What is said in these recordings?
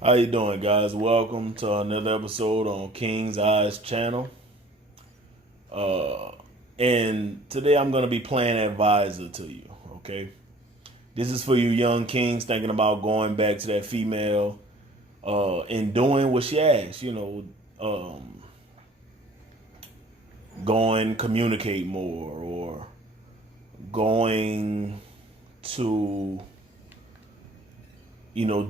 How you doing, guys? Welcome to another episode on King's Eyes channel. Uh, and today I'm gonna be playing advisor to you. Okay, this is for you young kings thinking about going back to that female and doing what she asked. Going communicate more or going to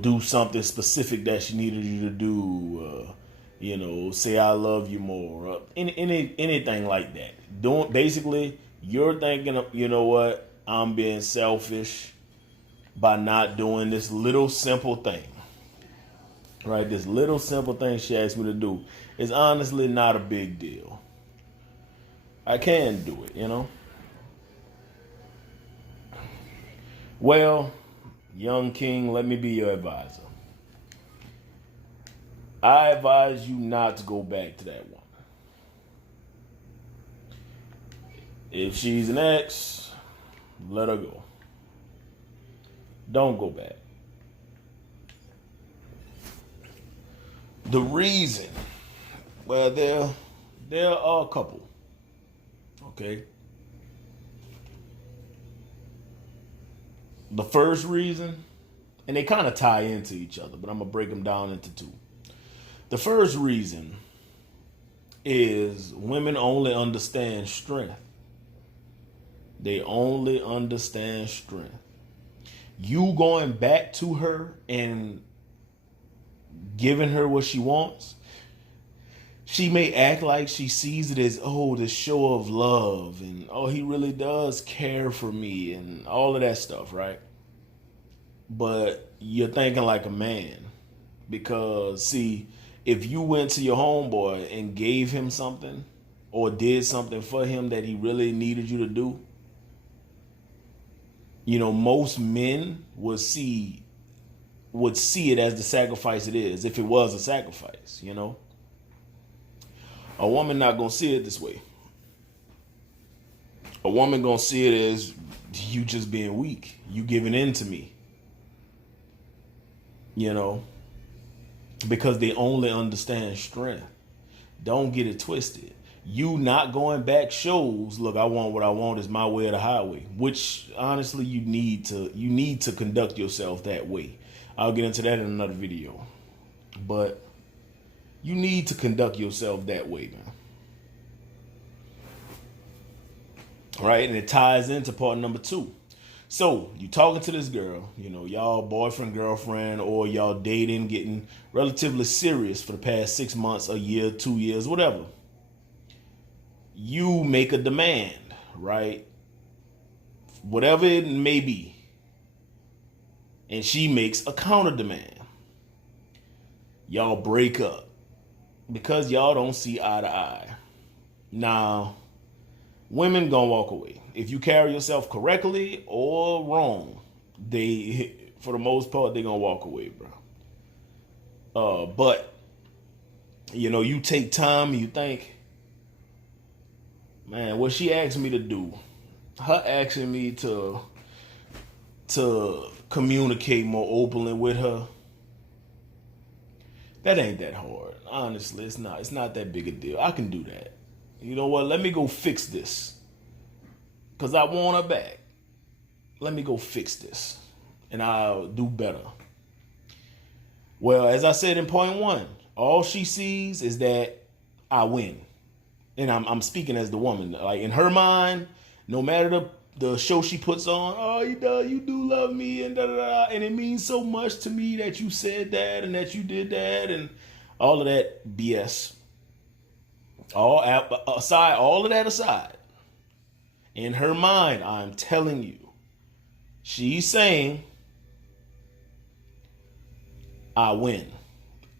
do something specific that she needed you to do. Say I love you more. Anything like that. Doing basically, you're thinking, you know what? I'm being selfish by not doing this little simple thing. Right? This little simple thing she asked me to do is honestly not a big deal. I can do it. Well, young king, let me be your advisor. I advise you not to go back to that one. If she's an ex, let her go. Don't go back. The reason, well, there are a couple. Okay. The first reason, and they kind of tie into each other, but I'm gonna break them down into two. The first reason is women only understand strength. They only understand strength. You going back to her and giving her what she wants, she may act like she sees it as, oh, the show of love, and oh, he really does care for me, and all of that stuff, right? But you're thinking like a man. Because, see, if you went to your homeboy and gave him something or did something for him that he really needed you to do, most men would see it as the sacrifice it is, if it was a sacrifice. A woman not gonna see it this way. A woman gonna see it as you just being weak, you giving in to me. Because they only understand strength. Don't get it twisted. You not going back shows, look, I want what I want, is my way or the highway. Which honestly you need to conduct yourself that way. I'll get into that in another video. But you need to conduct yourself that way, man. Right? And it ties into part number 2. So you talking to this girl, y'all boyfriend, girlfriend, or y'all dating, getting relatively serious for the past 6 months, a year, 2 years, whatever. You make a demand, right? Whatever it may be. And she makes a counter demand. Y'all break up because y'all don't see eye to eye. Now, women gonna walk away. If you carry yourself correctly or wrong, for the most part, they gonna walk away, bro. But you take time and you think, man, what she asked me to do, her asking me to communicate more openly with her, that ain't that hard. Honestly, it's not. It's not that big a deal. I can do that. You know what? Let me go fix this. Because I want her back. Let me go fix this. And I'll do better. Well, as I said in point 1, all she sees is that I win. And I'm speaking as the woman. Like, in her mind, no matter the show she puts on, oh, you do love me, and da da da, and it means so much to me that you said that and that you did that, and all of that BS. All of that aside, in her mind, I'm telling you, she's saying, I win.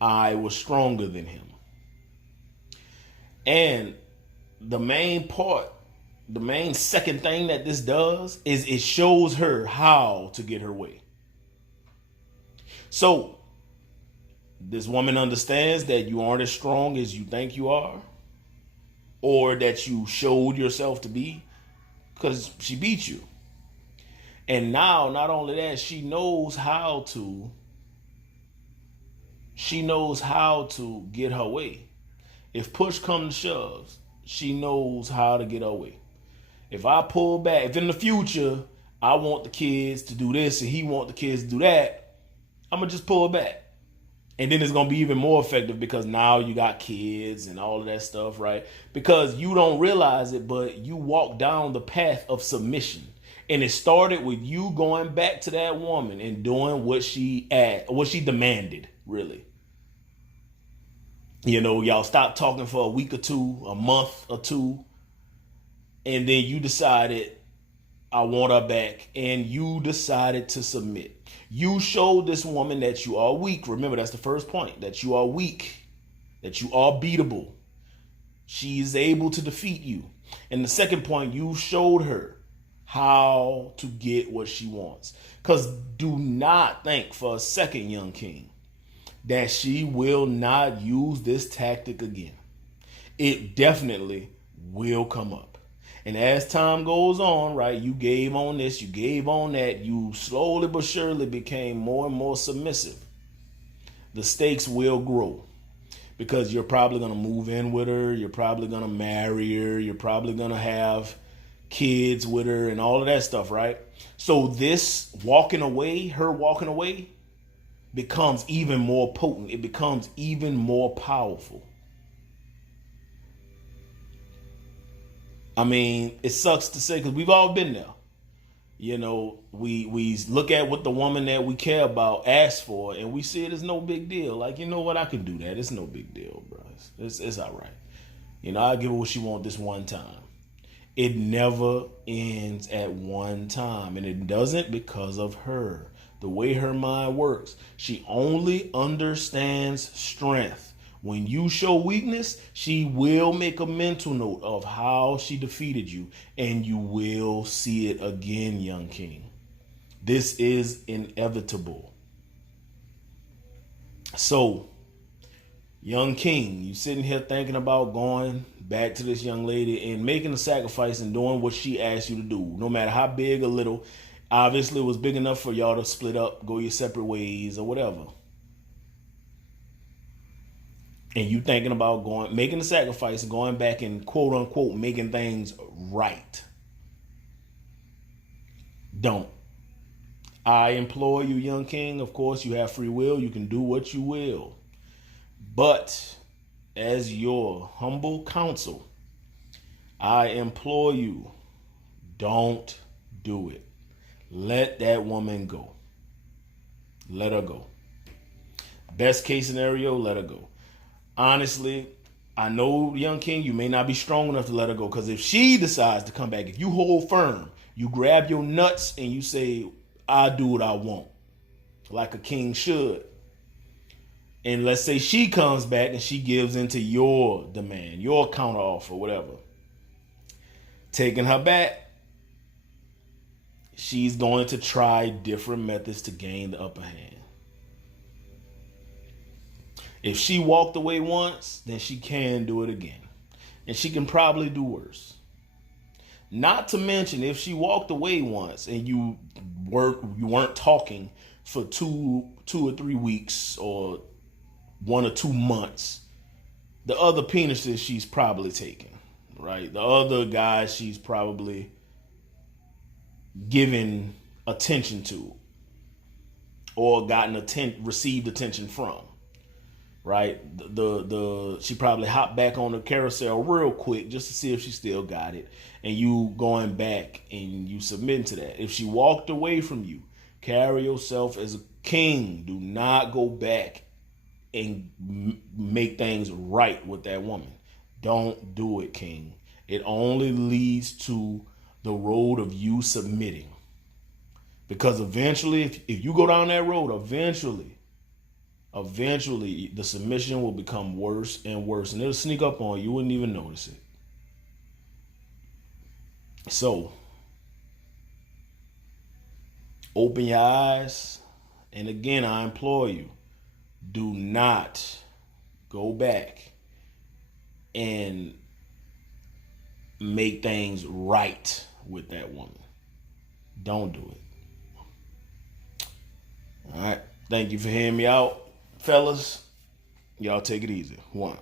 I was stronger than him. And the main second thing that this does is it shows her how to get her way. So, this woman understands that you aren't as strong as you think you are, or that you showed yourself to be, because she beat you. And now, not only that, she knows how to she knows how to get her way. If push comes to shove, she knows how to get her way. If I pull back, if in the future I want the kids to do this and he want the kids to do that, I'm gonna just pull back. And then it's gonna be even more effective because now you got kids and all of that stuff, right? Because you don't realize it, but you walk down the path of submission. And it started with you going back to that woman and doing what she asked, what she demanded, really. You know, y'all stop talking for a week or two, a month or two, and then you decided, I want her back, and you decided to submit. You showed this woman that you are weak. Remember, that's the first point, that you are weak, that you are beatable. She is able to defeat you. And the second point, you showed her how to get what she wants. Because do not think for a second, young king, that she will not use this tactic again. It definitely will come up. And as time goes on, right, you gave on this, you gave on that, you slowly but surely became more and more submissive. The stakes will grow because you're probably going to move in with her. You're probably going to marry her. You're probably going to have kids with her and all of that stuff, right? So this walking away, her walking away, becomes even more potent. It becomes even more powerful. I mean, it sucks to say because we've all been there. You know, we look at what the woman that we care about asks for, and we see it as no big deal. Like, you know what, I can do that. It's no big deal, bro. It's all right. You know, I'll give her what she wants this one time. It never ends at one time, and it doesn't because of her. The way her mind works, she only understands strength. When you show weakness, she will make a mental note of how she defeated you, and you will see it again, young king. This is inevitable. So, young king, you sitting here thinking about going back to this young lady and making a sacrifice and doing what she asked you to do, no matter how big or little. Obviously, it was big enough for y'all to split up, go your separate ways, or whatever. And you thinking about going, making the sacrifice, going back and quote unquote making things right. Don't. I implore you, young king, of course you have free will. You can do what you will. But as your humble counsel, I implore you, don't do it. Let that woman go. Let her go. Best case scenario, let her go. Honestly, I know, young king, you may not be strong enough to let her go, because if she decides to come back, if you hold firm, you grab your nuts and you say, I'll do what I want, like a king should. And let's say she comes back and she gives into your demand, your counter offer, whatever. Taking her back, she's going to try different methods to gain the upper hand. If she walked away once, then she can do it again. And she can probably do worse. Not to mention, if she walked away once and you weren't talking for two or 3 weeks or 1 or 2 months, the other penises she's probably taken, right? The other guys she's probably given attention to or received attention from. Right, she probably hopped back on the carousel real quick just to see if she still got it, and you going back and you submitting to that. If she walked away from you, carry yourself as a king. Do not go back and make things right with that woman. Don't do it, king. It only leads to the road of you submitting, because eventually, if you go down that road, eventually the submission will become worse and worse, and it'll sneak up on you. You wouldn't even notice it. So, open your eyes, and again, I implore you, do not go back and make things right with that woman. Don't do it. All right. Thank you for hearing me out, fellas. Y'all take it easy. One.